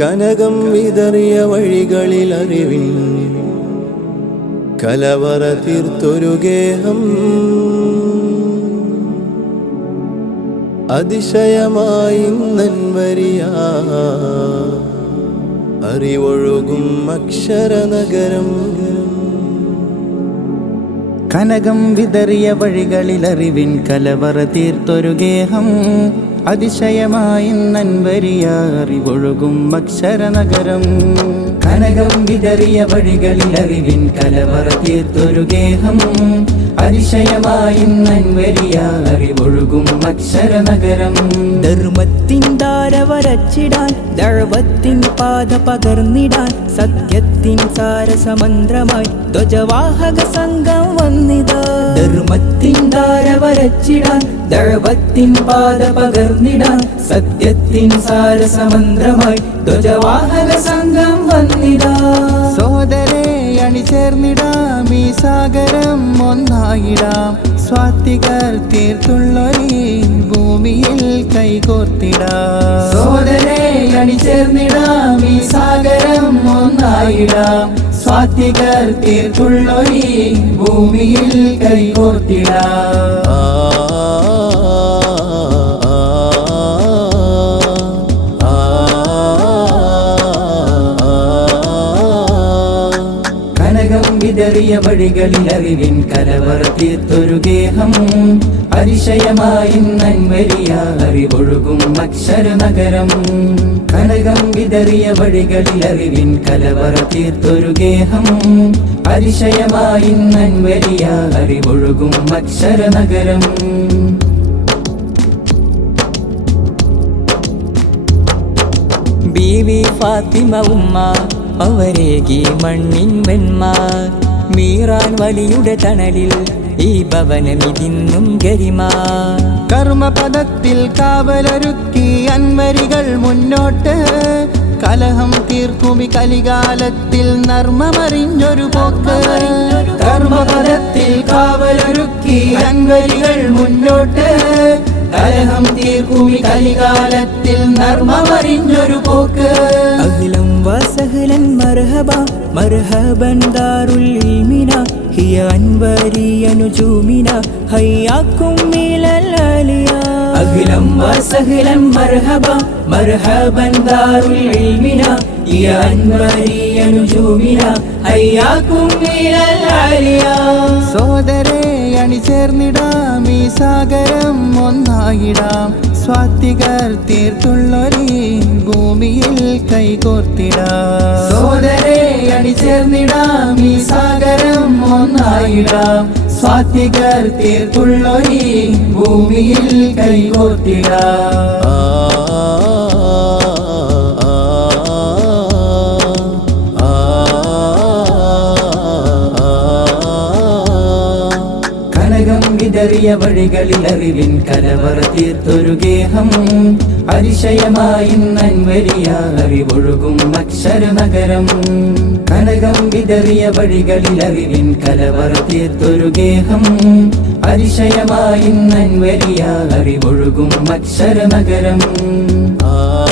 കനകം വിതറിയ വഴികളിൽ അറിവിൻ കലവറ തീർത്തൊരു ഗേഹം. അതിശയമായി നൻവരിയ അറിവൊഴുകും അക്ഷരനഗരം. കനകം വിതറിയ വഴികളിൽ അറിവിൻ കലവറ തീർത്തൊരു ഗേഹം. അതിശയമായി നൻവരിയാറിവൊഴുകും അക്ഷര അക്ഷരനഗരം. കനകം വിതറിയ വഴികളിൽ അറിവിൻ കലവറ തീർത്തൊരു ഗേഹം. അതിശയമായി നൻവരിയാറിവൊഴുകും അക്ഷര അക്ഷരനഗരം. ധർമ്മത്തിൻ ധാര വരച്ചിടാൻ ദഴവത്തിൻ പാത പകർന്നിടാൻ സത്യത്തിൻ സാരസമന്ത്രമായി ധ്വജവാഹക സംഘം വന്നിതാ. ധർമ്മത്തിൻ ധാര വരച്ചിടാൻ ദഴവത്തിൻ പാത പകർന്നിടാൻ സത്യത്തിൻ സാരസമന്ത്രമായി ധ്വജവാഹന സംഘം വന്നിടാ. സോദരെ അണിചേർന്നിടാം ഈ സാഗരം ഒന്നായിടാം. സ്വാത്തികർ തീർത്തുള്ളൊരി ഭൂമിയിൽ കൈകോർത്തിടാം. സോദരെ അണിചേർന്നിടാം ഈ സാഗരം ഒന്നായിടാം. സ്വാത്തികർ തീർത്തുള്ളൊരി ഭൂമിയിൽ കൈകോർത്തിടാം. വിതറിയ വഴികളിൽ അറിവിൻ കലവറ തീർത്തൊരു ഗേഹം. അതിശയമായി നൻവരിയ അറിവൊഴുകും അക്ഷരനഗരം. കനകം വിതറിയ വഴികളിൽ അറിവിൻ കലവറ തീർത്തൊരു ഗേഹം. അതിശയമായി നൻവരിയ അറിവൊഴുകും അക്ഷര നഗരം ബീവി ഫാത്തിമ ഉമ്മ അവരേകി മണ്ണിൻ മീറാൻ വലിയുടെ തണലിൽ ഈ ഭവനമിതിന്നും ഗരിമ. കർമ്മപദത്തിൽ കാവലൊരുക്കി അൻവരികൾ മുന്നോട്ട്. കലഹം തീർക്കുമി കലികാലത്തിൽ നർമ്മമറിഞ്ഞൊരു പോക്ക്. കർമ്മപദത്തിൽ കാവലൊരുക്കി അൻവരികൾ മുന്നോട്ട്. കലഹം തീർക്കുമി കലികാലത്തിൽ നർമ്മമറിഞ്ഞൊരു പോക്ക്. അഖിലം വാസഹലൻ മർഹബ മർഹബൻ ദാറുൽ ഇൽമിന ഹിയ ഹയ്യാക്കും മിലൽ ആലിയ അഖിലം വസഹലം മർഹബ മർഹബൻ ദാറുൽ ഇൽമിന. യ അൻവരി അനുജൂമിന ഹയ്യാക്കും മിനൽ ആലിയ സോദരെ അണിചേർന്നിടാം ഈ സാഗരം ഒന്നായിടാം. സ്വാത്തികർ തീർത്തുള്ളൊരി ഭൂമിയിൽ കൈകോർത്തിടാം. സോദരെ അണിചേർന്നിടാം ഈ സാഗരം ഒന്നായിടാം. സ്വാത്തികർ തീർത്തുള്ളൊരി ഭൂമിയിൽ കൈകോർത്തിടാം. വിതറിയ വഴികളിൽ അറിവിൻ കലവറ തീർത്തൊരു ഗേഹം. അതിശയമായി നൻവരിയ അറിവൊഴുകും അക്ഷരനഗരം. കനകം വിതറിയ വഴികളിൽ അറിവിൻ കലവറ തീർത്തൊരു ഗേഹം. അതിശയമായി നൻവരിയ അറിവൊഴുകും അക്ഷരനഗരം. ആ